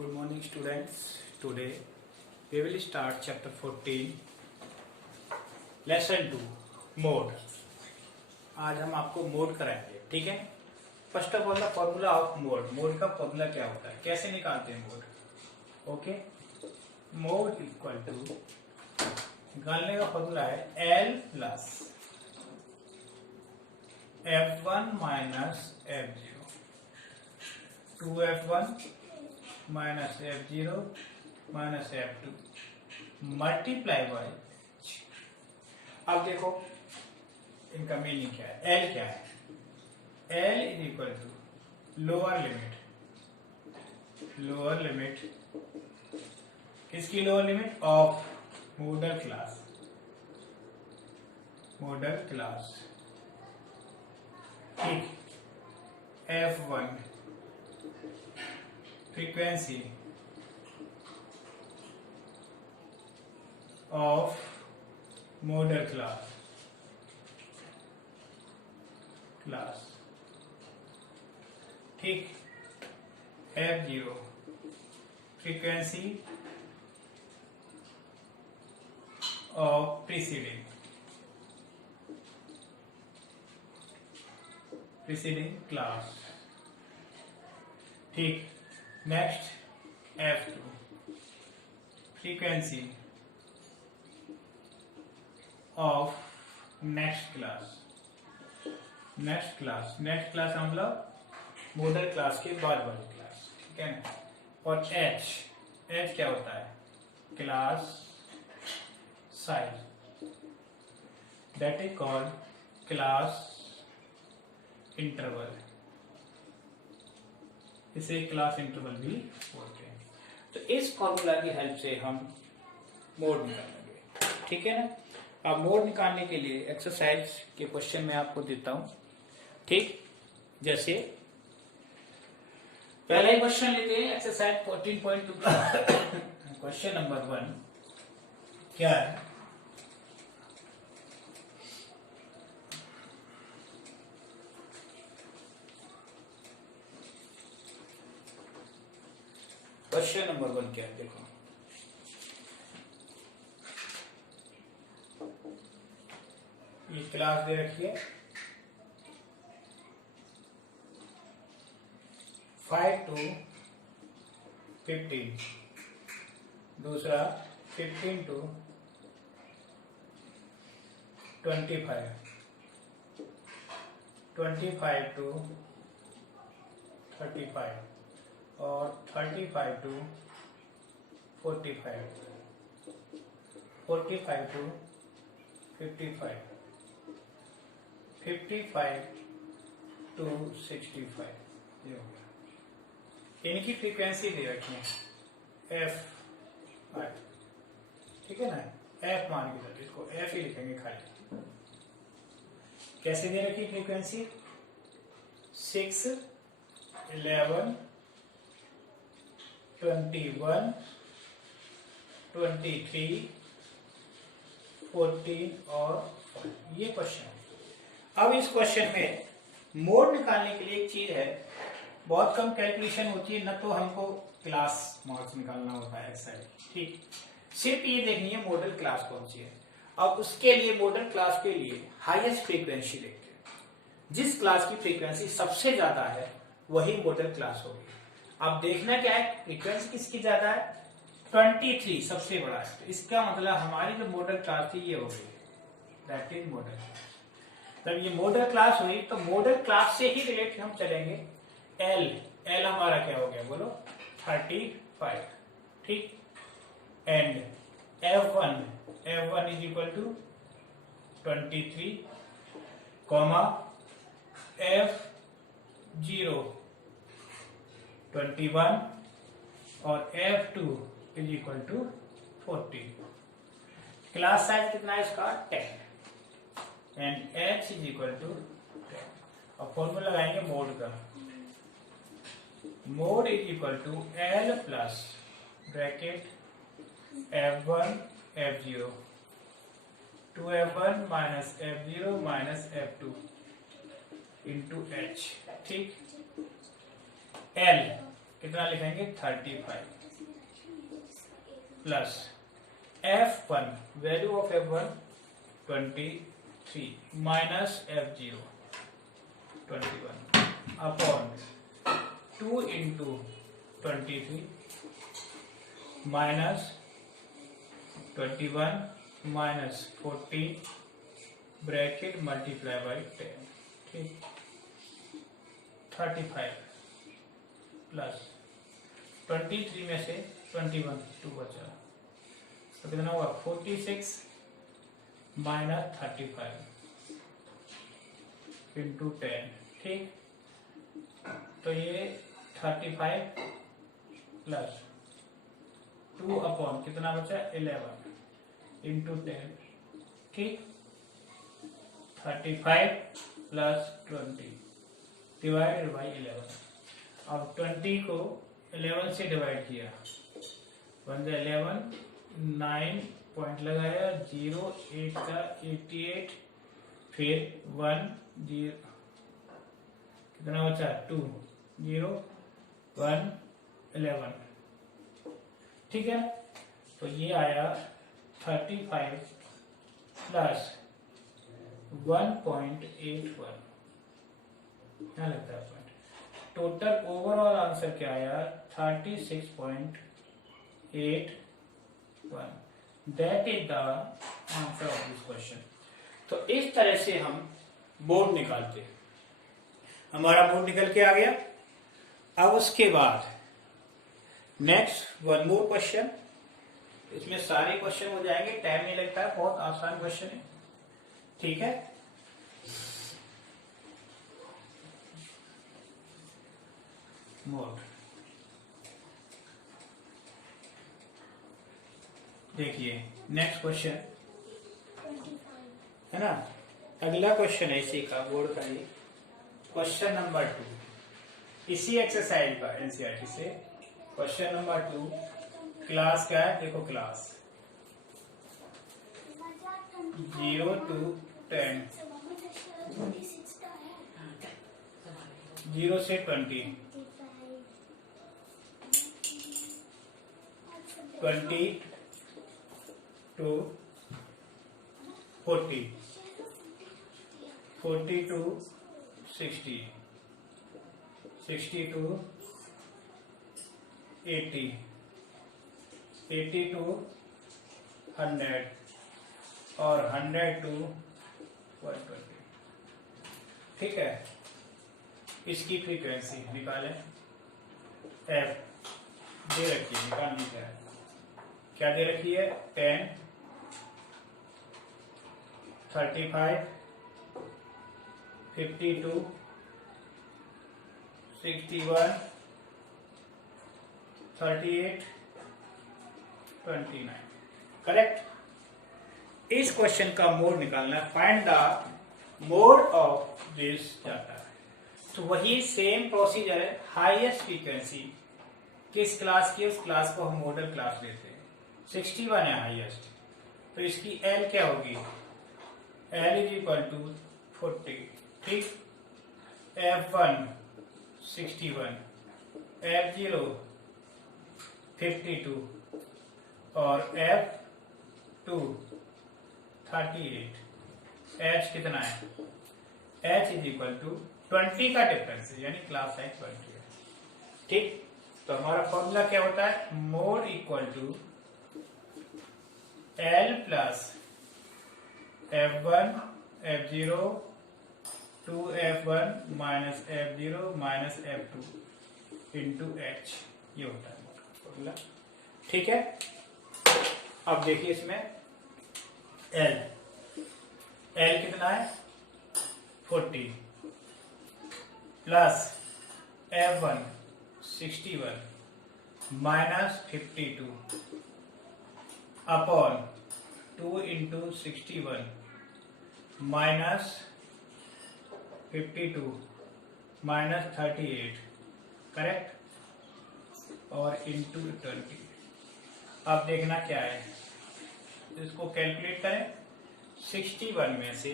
Good morning students. Today we will start chapter 14 lesson 2 mode. आज हम आपको mode कराएंगे, ठीक है। First of all the formula of mode. Mode का फॉर्मूला क्या होता है, कैसे निकालते हैं mode. Okay, mode equal to, निकालने का फॉर्मूला है L plus F1 minus F0, 2F1 minus F0 minus F2 multiply by. अब देखो इनका मीनिंग क्या है, L क्या है। L is equal to lower limit किसकी lower limit of modal class ठीक। F1 frequency of modal class ठीक। F0 frequency of preceding class ठीक। Next F2 frequency of next class मतलब मॉडल क्लास के बाद वाली क्लास, ठीक है ना। और H क्या होता है, class size, that is called class interval. इसे क्लास इंटरवल भी बोलते हैं। तो इस फॉर्मूला की हेल्प से हम मोड निकालेंगे, ठीक है ना। अब मोड निकालने के लिए एक्सरसाइज के क्वेश्चन मैं आपको देता हूं, ठीक। जैसे पहला ही क्वेश्चन लेते हैं, एक्सरसाइज 14.2 क्वेश्चन नंबर 1 क्या है। क्वेश्चन नंबर 1 क्या है, देखो। ये क्लास दे रखी है 5 to 15, दूसरा 15 to 25, 25 to 35 और 35 to 45, 45 to 55, 55 to 65। ये हो गया। इनकी फ्रीक्वेंसी दे रखी है F, ठीक है ना। F मान के चलते, इसको F ही लिखेंगे खाली। कैसे दे रखी फ्रीक्वेंसी, 6, 11, 21, 23, 14 और 5। ये क्वेश्चन है। अब इस क्वेश्चन में मोड निकालने के लिए एक चीज है, बहुत कम कैलकुलेशन होती है, न तो हमको क्लास मार्क्स निकालना होता है एक्सरसाइज, ठीक। सिर्फ ये देखनी है मॉडल क्लास कौन सी है। अब उसके लिए मॉडल क्लास के लिए हाईएस्ट फ्रीक्वेंसी देखते हैं। जिस क्लास की फ्रीक्वेंसी सबसे ज्यादा है वही मॉडल क्लास होगी। अब देखना क्या है, फ्रीक्वेंसी किसकी ज्यादा है, 23 सबसे बड़ा है। तो इसका मतलब हमारी जो मॉडल क्लास थी ये हो गई, दैट इज मॉडल क्लास। जब ये मॉडल क्लास हुई तो मॉडल क्लास से ही रिलेटेड हम चलेंगे। L हमारा क्या हो गया, बोलो 35, ठीक। And F1 is equal to 23, comma F0 21 और F2 is equal to 40। Class size कितना है इसका, 10 and H is equal to 10। अब फॉर्मूला लगाएंगे मोड का। Mode is equal to L plus bracket F1 F0 2F1 minus F0 minus F2 into H, ठीक। L कितना लिखेंगे 35 plus F1 value of F1 23 minus F0 21 upon 2 into 23 minus 21 minus 40 bracket multiply by 10 ठीक 35 plus 23 में से 21 2 बचा तो कितना हुआ 46 माइनस 35 इंटू 10 ठीक तो ये 35 प्लस 2 अपॉन कितना बचा 11 इंटू 10 ठीक 35 प्लस 20 डिवाइडेड बाई 11 अब 20 को 11 से डिवाइड किया 1 11 9 पॉइंट लगाया 0 8 का 88 फिर 1 0 कितना बचा 2 0 1 11 ठीक है तो ये आया 35 प्लस 1.81 क्या लगता है पॉइंट टोटल ओवरऑल आंसर क्या आया 36.81 that is the answer of this question. तो इस तरह से हम मोड निकालते हैं। हमारा मोड निकल के आ गया। अब उसके बाद नेक्स्ट वन मोर क्वेश्चन, इसमें सारे क्वेश्चन हो जाएंगे, टाइम नहीं लगता है, बहुत आसान क्वेश्चन है ठीक है। मोड देखिए नेक्स्ट क्वेश्चन है ना, अगला क्वेश्चन है इसी का बोर्ड का ये क्वेश्चन नंबर 2 इसी एक्सरसाइज का एनसीईआरटी से क्वेश्चन नंबर 2 क्लास क्या है देखो क्लास 0 to 10 0 से 20 20 to 40 40 to 60 60 to 80 80 to 100 और 100 to 120 ठीक है। इसकी फ्रीक्वेंसी निकालें एफ दे रखी है, निकालनी क्या दे रखी है 10 35 52 61 38 29 करेक्ट। इस क्वेश्चन का मोड निकालना है, find the mode of this data. तो वही सेम प्रोसीजर है, हाईएस्ट फ्रीक्वेंसी किस क्लास की, उस क्लास को हम मॉडल क्लास लेते हैं। 61 है हाईएस्ट, तो इसकी एल क्या होगी, एल इज इक्वल टू 40 ठीक। F1 61 F0 52 और F2 38 H कितना है, H इज इक्वल टू 20 का डिफरेंस है, यानी क्लास साइज 20 है ठीक। तो हमारा फॉर्मूला क्या होता है, mode equal to L plus F1 F0 2F1 minus F0 minus F2 into H, ये होता है फॉर्मूला ठीक है। अब देखिए इसमें L कितना है 40 plus F1 61 minus 52 upon 2 into 61 minus 52 minus 38 correct और इंटू 20। अब देखना क्या है, इसको कैलकुलेट करें। 61 में से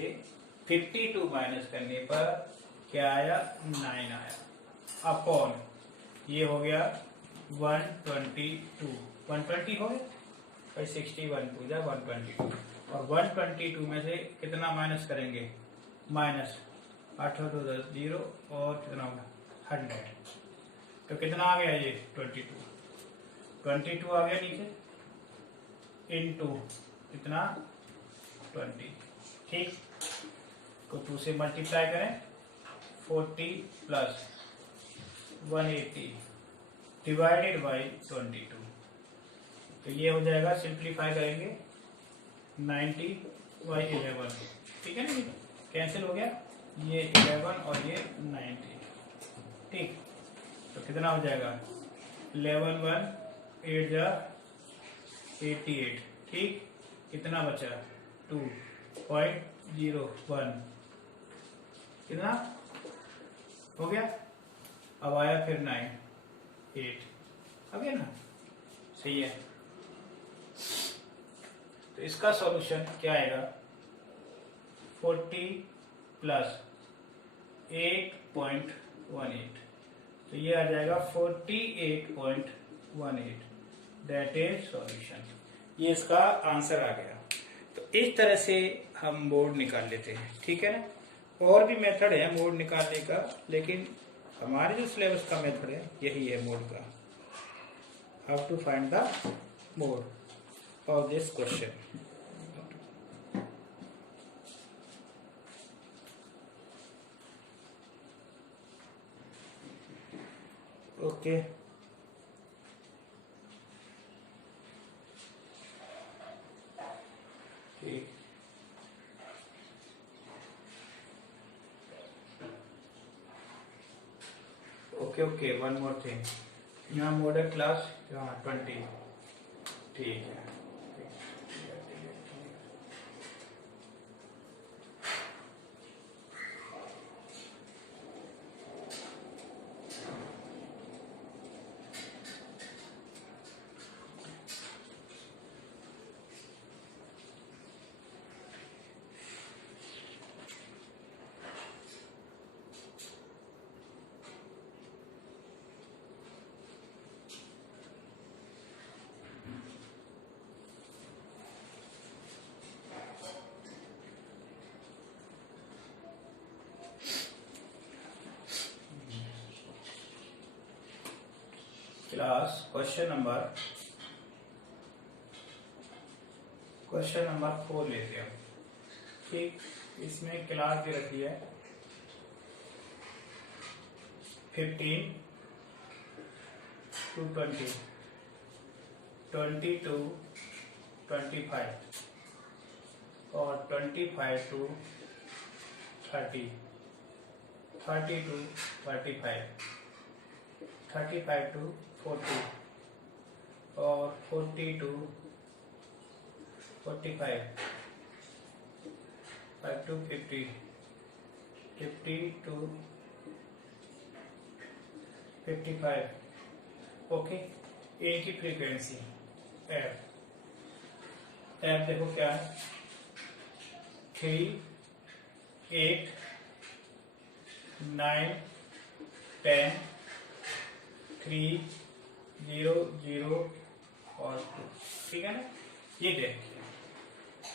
52 माइनस करने पर क्या आया 9 आया, अपॉन ये हो गया 122, 120 हो गया भाई, 61 टू जा 122, और 122 में से कितना माइनस करेंगे, माइनस 8 2 10 0 और कितना होगा 100, तो कितना आ गया ये 22 आ गया नीचे, इनटू कितना 20, ठीक, तो 2 से मल्टीप्लाई करें, 40 प्लस 180 डिवाइडेड बाई 22, तो ये हो जाएगा, सिंप्लीफाई करेंगे 90 बाई 11, ठीक है ना, कैंसिल हो गया, ये 11 और ये 90, ठीक, तो कितना हो जाएगा 11 1 8 जा 88, ठीक, कितना बचा 2.01, कितना हो गया, अब आया फिर 9 8 आ गया ना, सही है। तो इसका सॉल्यूशन क्या आएगा, 40 प्लस 8.18, तो ये आ जाएगा 48.18, दैट इज सॉल्यूशन, ये इसका आंसर आ गया। तो इस तरह से हम मोड निकाल लेते हैं, ठीक है ना, और भी मेथड है मोड निकालने का, लेकिन हमारे जो सिलेबस का मेथड है यही है मोड का, how to find the mode of this question. Okay, ठीक, ओके, वन मोर थिंग, यहाँ मॉडल क्लास 20, ठीक है, क्लास क्वेश्चन नंबर 4 लेते हैं, ठीक, इसमें क्लास दे रखी है 15 to 20, 20 to 25 और 25 to 30, 30 to 35, 35 to 40 और 40 to 45, 5 to 50, 50 to 55, ओके, ए की फ्रीक्वेंसी एफ, एफ देखो क्या है, 3 8 9 10 3 0 0 और 2, ठीक है ना, ये देखिए।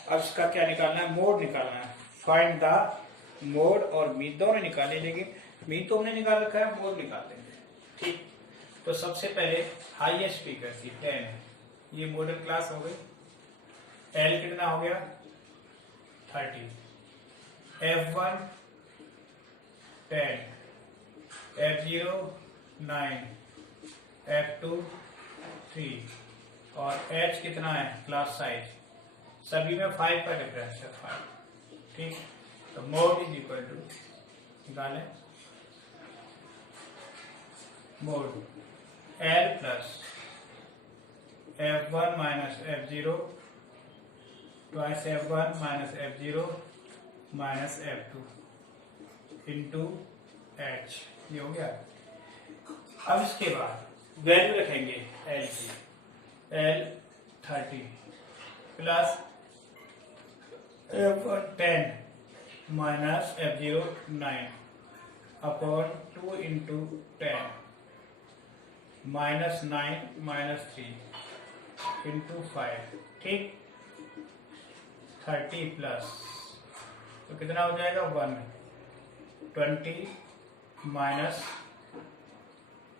अब इसका क्या निकालना है, मोड निकालना है, फाइंड द मोड और मीन दोनों निकाले, लेकिन मीन तो हमने निकाल रखा है, मोड निकाल देंगे, ठीक। तो सबसे पहले हाईएस्ट फ्रीक्वेंसी 10 है, ये मॉडल क्लास हो गई, एल कितना हो गया 30, F1 10, F0 9, F2 3 और H कितना है क्लास साइज, सभी में 5 का डिफरेंस है 5, ठीक। तो मोड इज इक्वल टू, निकालें mode L plus F1 minus F0 twice F1 minus F0 minus F2 into H, ये हो गया। अब इसके बाद वैल्यू रखेंगे L की, L 30 plus F1 10 minus F0 9 upon 2 into 10 -9 -3 into 5, ठीक। 30 प्लस तो कितना हो जाएगा 1, 20 माइनस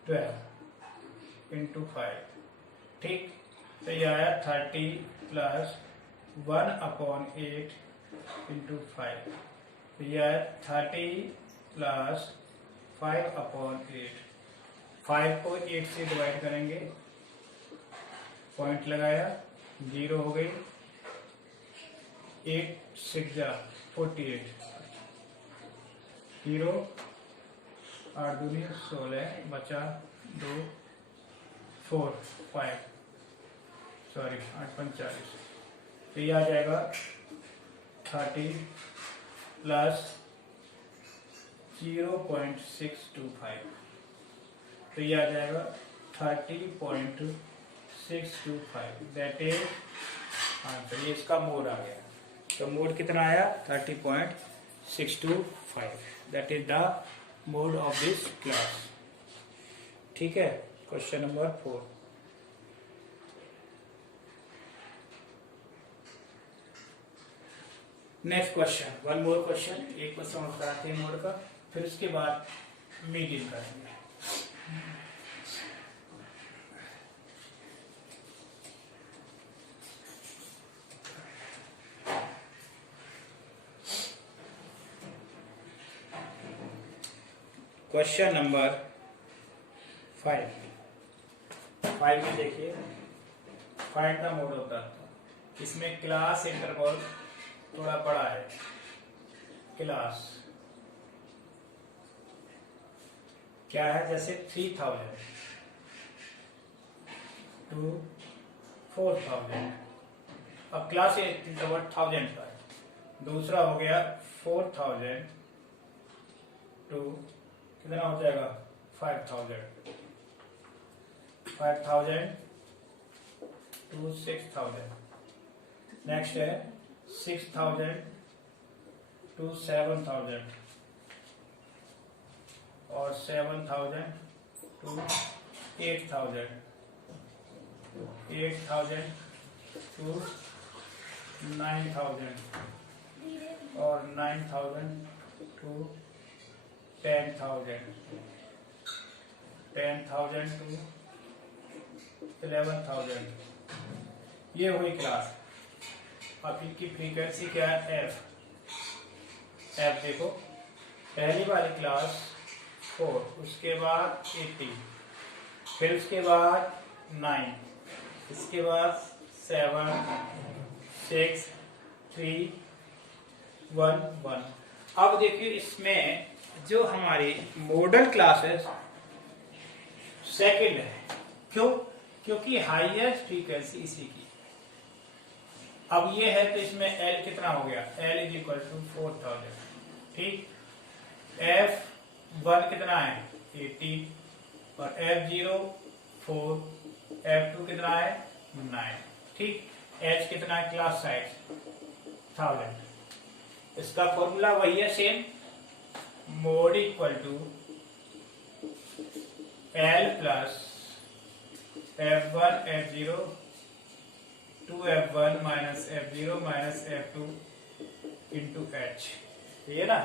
12 इंटू 5, ठीक। तो ये आया 30 प्लस 1/8 इंटू 5, तो ये आया 30 प्लस 5/8। 5 को 8 से डिवाइड करेंगे, पॉइंट लगाया, 0 हो गई, 8 6 जा 48, 0 8 दूनी 16, बचा 2 4 5 सॉरी 8 45, तो ये आ जाएगा 30 प्लस 0.625, तो ये आ जाएगा 30.625, दैट इज आंसर। ये इसका मोड आ गया। तो मोड कितना आया 30.625, that is the mode of this class, ठीक है। Question number 4। Next question, one more question, एक क्वेश्चन और कराते हैं मोड का, फिर उसके बाद मीडियम करेंगे। क्वेश्चन नंबर 5 में देखिए, फाइंड द मोड होता है, इसमें क्लास इंटरवल थोड़ा बड़ा है। क्लास क्या है, जैसे 3000 to 4000, अब क्लास इंटरवल 1000 का है। दूसरा हो गया 4000 टू कितना हो जाएगा 5000 टू 6000। नेक्स्ट है 6000 टू 7000 और 7000 टू 8000, 8000 टू 9000 और 9000 टू 10,000, 10,000 टू 11,000। ये हुई क्लास। अब इनकी फ्रीक्वेंसी क्या है, एफ देखो, पहली वाली क्लास 4, उसके बाद 80, फिर उसके बाद 9, इसके बाद 7 6 3 1 1। अब देखिए इसमें जो हमारी मॉडल क्लास है सेकंड है, क्यों? क्योंकि हाईएस्ट फ्रीक्वेंसी इसी की। अब ये है तो इसमें L कितना हो गया, L इज इक्वल टू 4000, ठीक। F1 कितना है 18 और F0 4, F2 कितना है 9, ठीक। H कितना है क्लास साइज 1000। इसका फॉर्मूला वही है same, mode equal to L plus F1 F0 2F1 minus F0 minus F2 into H, ये ना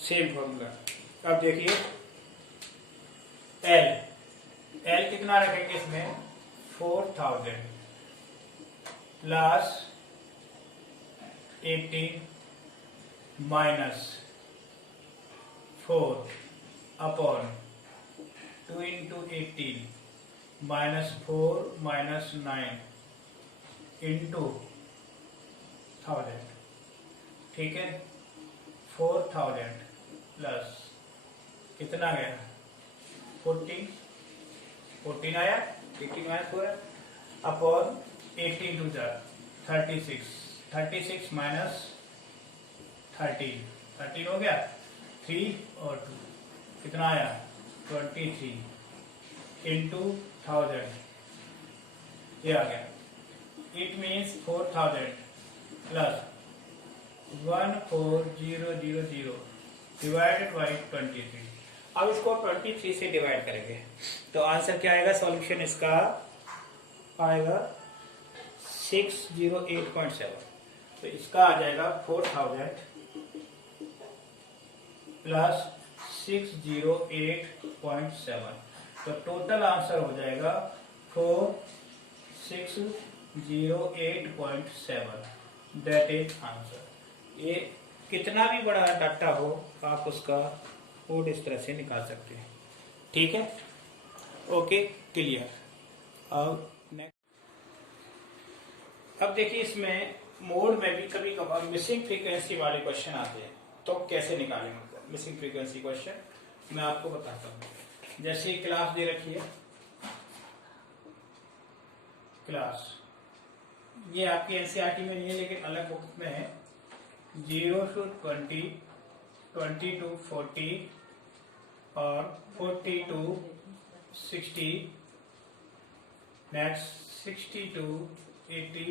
सेम फॉर्मूला। अब देखिए L कितना रखेंगे इसमें 4000 plus 18 minus 4 upon 2 into 18 minus 4 minus 9 into 1000, ठीक है। 4000 प्लस कितना गया 14 आया, 18 माइनस 4 अपॉन 18 टू 36 माइनस 13 हो गया, 3 और 2 कितना आया 23 इंटू 1000, ये आ गया। It means 4000 plus 14000 divided by 23, अब इसको 23 से डिवाइड करेंगे तो आंसर क्या आएगा? सॉल्यूशन इसका आएगा 608.7। तो इसका आ जाएगा 4000 प्लस 608.7। तो टोटल आंसर हो जाएगा 4608.7। That is answer. ये कितना भी बड़ा डाटा हो आप उसका कोड इस तरह से निकाल सकते हैं। ठीक है, ओके, क्लियर। अब नेक्स्ट, अब देखिए इसमें मोड में भी कभी कभार मिसिंग फ्रीक्वेंसी वाले क्वेश्चन आते हैं, तो कैसे निकालेंगे मिसिंग फ्रीक्वेंसी क्वेश्चन मैं आपको बताता हूँ। जैसे क्लास दे रखी है, क्लास ये आपकी एनसीईआरटी में नहीं है लेकिन अलग बुक में है। 0 to 20, 20 to 40 और 40 to 60, नेक्स्ट 60 to 80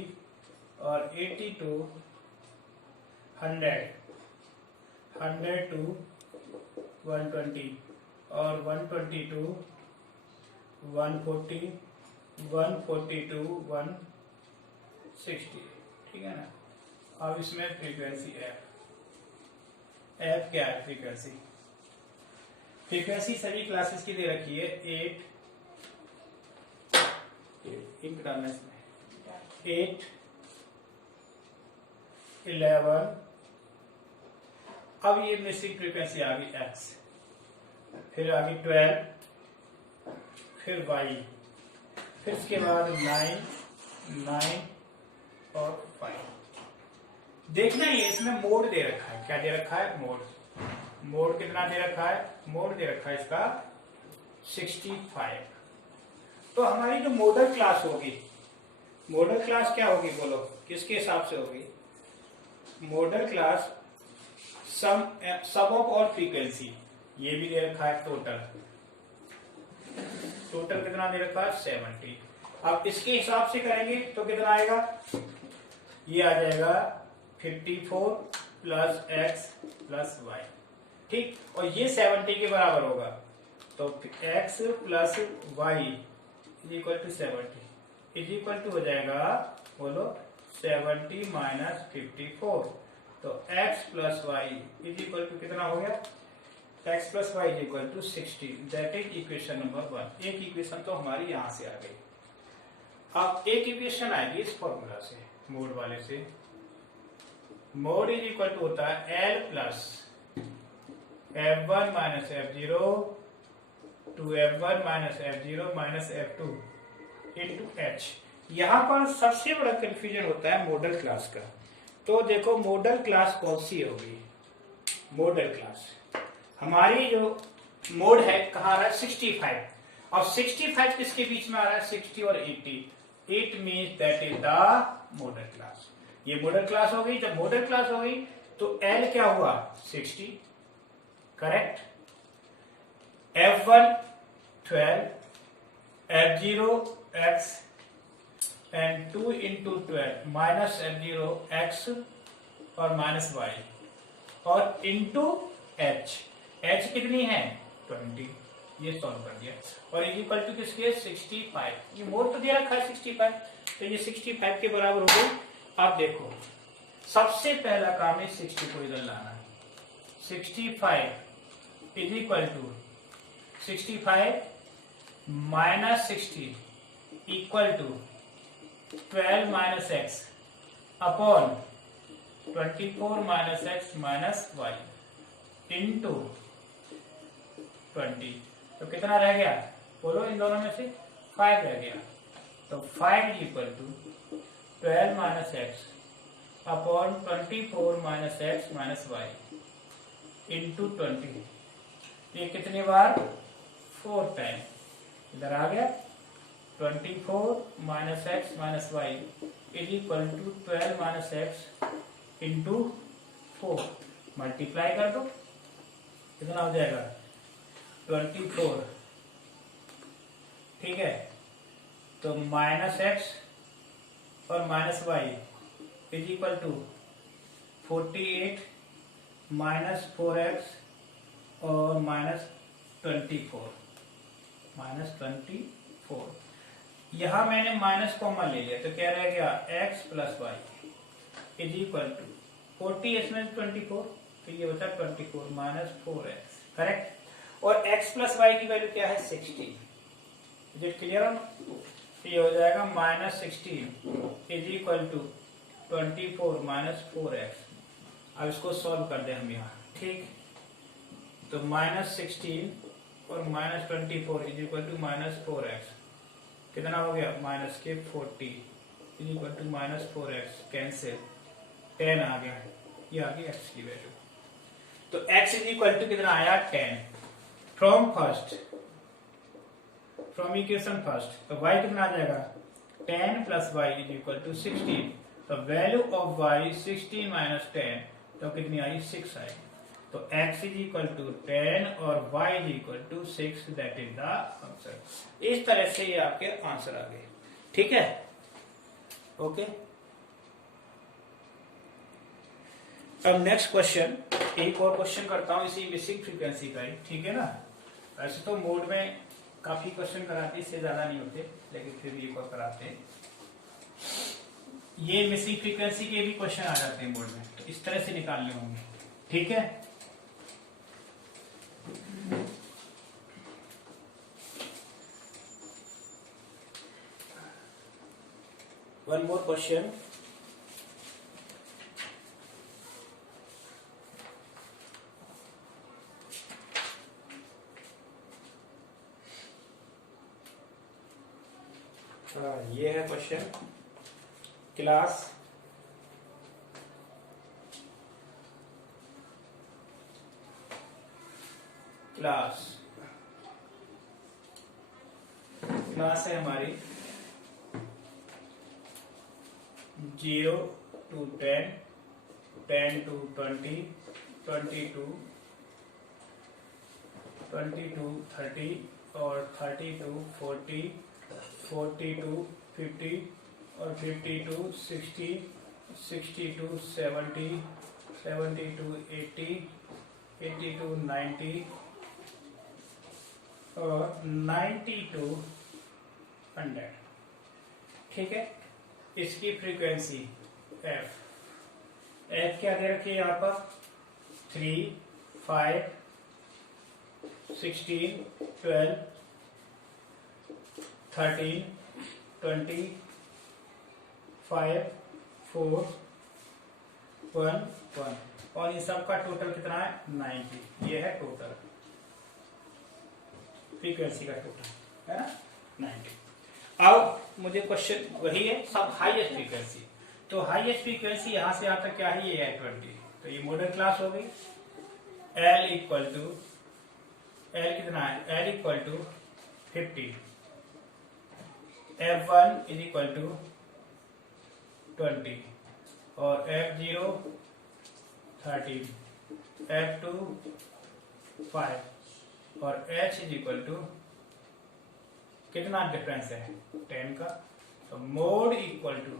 और 80 to 100, 100 to 120 और 120 to 140, 140 to 160। ठीक है ना। अब इसमें फ्रीक्वेंसी एफ क्या है? फ्रीक्वेंसी सभी क्लासेस की दे रखी है। 8 इंक डालना इसमें, 8, 11। अब ये मिसिंग फ्रीक्वेंसी आ गई एक्स, फिर आ गई 12, फिर वाई, फिर इसके बाद 9 और 5। देखना ये इसमें मोड दे रखा है। क्या दे रखा है? मोड कितना दे रखा है? मोड दे रखा है इसका 65। तो हमारी जो मॉडल क्लास होगी, मॉडल क्लास क्या होगी बोलो, किसके हिसाब से होगी? मॉडल क्लास सब ऑफ और फ्रीक्वेंसी, ये भी दे रखा है। टोटल कितना दे रखा है? 70। अब इसके हिसाब से करेंगे तो कितना आएगा? ये आ जाएगा 54 प्लस एक्स प्लस वाई। ठीक, और ये 70 के बराबर होगा तो x plus y is equal to 70 is equal to हो जाएगा, बोलो 70 माइनस 54। तो x plus y is equal to कितना हो गया? x plus y is equal to 60। That is equation number 1। एक इक्वेशन तो हमारी यहां से आ गई। अब एक इक्वेशन आएगी इस फॉर्मूला से, मोड वाले से। मोड इज इक्वल टू होता है L plus F1 minus F0 two F1 minus F0 minus F2 into H। यहां पर सबसे बड़ा कंफ्यूजन होता है मॉडल क्लास का। तो देखो मॉडल क्लास कौन सी होगी? मॉडल क्लास हमारी जो मोड है कहाँ आ रहा है? 65। और 65 किसके बीच में आ रहा है? 60 और 80। It means that is the model class. ये मॉडल क्लास हो गई। जब मॉडल क्लास हो गई तो L क्या हुआ? 60, correct. F1 12, F0 x and 2 into 12 minus F0 x और माइनस y और इंटू h। h कितनी है? 20। ये सॉल्व कर दिया। और इज इक्वल टू किसके? 65। ये मोड तो दे रखा है 65, तो ये 65 के बराबर हो गई। अब देखो सबसे पहला काम है 60 को इधर लाना है। 65 is equal to 65 minus 60 equal to 12 minus x upon 24 minus x minus y into 20। तो कितना रह गया? बोलो इन दोनों में से 5 रह गया। तो 5 is equal to 12 minus x upon 24 minus x minus y into 20। ये कितनी बार? 4 टाइम। इधर आ गया 24 minus x minus y is equal to 12 minus x into 4। Multiply कर दो, कितना हो जाएगा? 24। ठीक है, तो माइनस एक्स और minus y is equal to 48 minus 4x और माइनस 24 -24। यहां मैंने माइनस कॉमन ले लिया तो क्या रह गया x plus y is equal to 40 इसमें 24 तो ये बचा 24 -4x करेक्ट। और x प्लस वाई की वैल्यू क्या है 16। Is it clear? ये हो जाएगा -16 इज इक्वल टू 24 -4x। अब इसको सॉल्व कर दे हम यहाँ, ठीक। तो -16 और -24 इज इक्वल टू -4x कितना हो गया -40 is equal to -4x cancel 10 आ गया, ये आ गई x की वैल्यू। तो x इज इक्वल टू कितना आया 10 फ्रॉम इक्वेशन फर्स्ट। तो y कितना आ जाएगा 10 plus y is equal to 16। तो वैल्यू ऑफ y 16 माइनस 10 तो कितनी आई 6 आई। तो x इज इक्वल टू 10 और y is equal to 6 that is the answer. इस तरह से ये आपके आंसर आ गए, ठीक है ओके। अब नेक्स्ट क्वेश्चन, एक और क्वेश्चन करता हूं इसी मिसिंग फ्रीक्वेंसी का ही, ठीक है ना। वैसे तो मोड में काफी क्वेश्चन कराते, इससे ज्यादा नहीं होते, लेकिन फिर भी एक और कराते हैं। ये मिसिंग फ्रीक्वेंसी के भी क्वेश्चन आ जाते हैं मोड में, तो इस तरह से निकालने होंगे, ठीक है। वन मोर क्वेश्चन, ये है क्वेश्चन। क्लास है हमारी 0 to 10, 10 to 20, 20 to 30 और 30 to 40, 40 to 50 और 50 to 60, 60 to 70, 70 to 80, 80 to 90 और 90 to 100, ठीक है। इसकी फ्रीक्वेंसी f क्या दे रखी है यहाँ पर 3, 5, 16, 12, 13, 20, 5, 4, 1, 1 और इन सब का टोटल कितना है 90। ये है टोटल फ्रीक्वेंसी का टोटल, है ना 90। अब मुझे क्वेश्चन वही है, सब हाईएस्ट फ्रीक्वेंसी। तो हाईएस्ट फ्रीक्वेंसी यहां से यहां तक क्या है, ये है 20। तो ये मॉडल क्लास हो गई। L कितना है, L equal to 50, F1 is equal to 20 और F0 13, F2 5 और H इज इक्वल टू कितना डिफरेंस है 10 का। तो मोड इक्वल टू,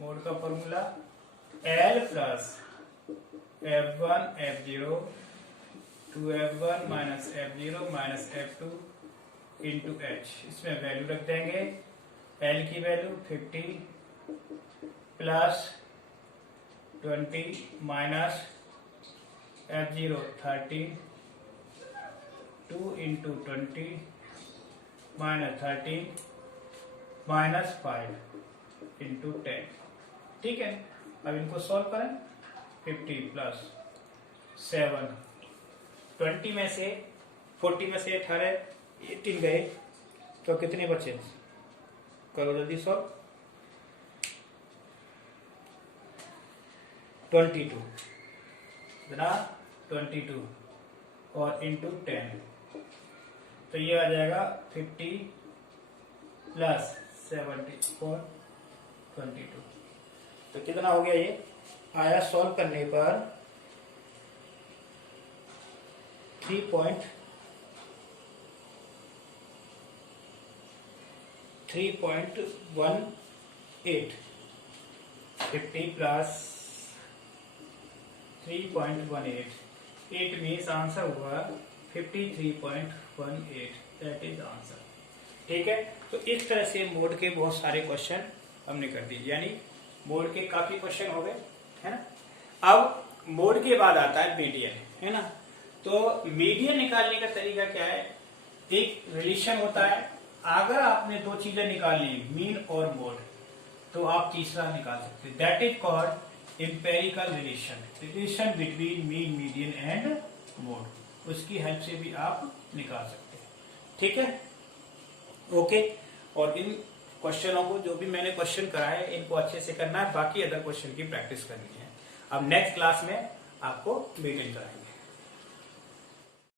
मोड का formula L plus F1 F0 2F1 minus F0 minus F2 into H। इसमें वैल्यू रख देंगे, L की value 50 plus 20 minus F0 30, 2 into 20 minus 13 minus 5 into 10, ठीक है। अब इनको सॉल्व करें, 50 प्लस 7, 20 में से 40 में से 18 18 गए तो कितने बचे, करो जल्दी सॉल्व। 22 ना 22 और इंटू 10 तो ये आ जाएगा 50 प्लस 74 22। तो कितना हो गया, ये आया सॉल्व करने पर 3.18। 50 प्लस 3.18 8 मीन्स आंसर हुआ 53.4 दैट इज आंसर। ठीक है, तो इस तरह से मोड के बहुत सारे क्वेश्चन हमने कर दिए, यानी मोड के काफी क्वेश्चन हो गए, है ना। अब मोड के बाद आता है मीडियन, है ना। तो मीडियन निकालने का तरीका क्या है, एक रिलेशन होता है, अगर आपने दो चीजें निकालनी मीन और मोड, तो आप तीसरा निकाल सकते हैं, that is called empirical relation between mean, median and mode, उसकी हेल्प से भी आप निकाल सकते हैं। ठीक है, ओके। और इन क्वेश्चनों को, जो भी मैंने क्वेश्चन कराए, इनको अच्छे से करना है, बाकी अदर क्वेश्चन की प्रैक्टिस करनी है। अब नेक्स्ट क्लास में आपको मीडियन कराएंगे।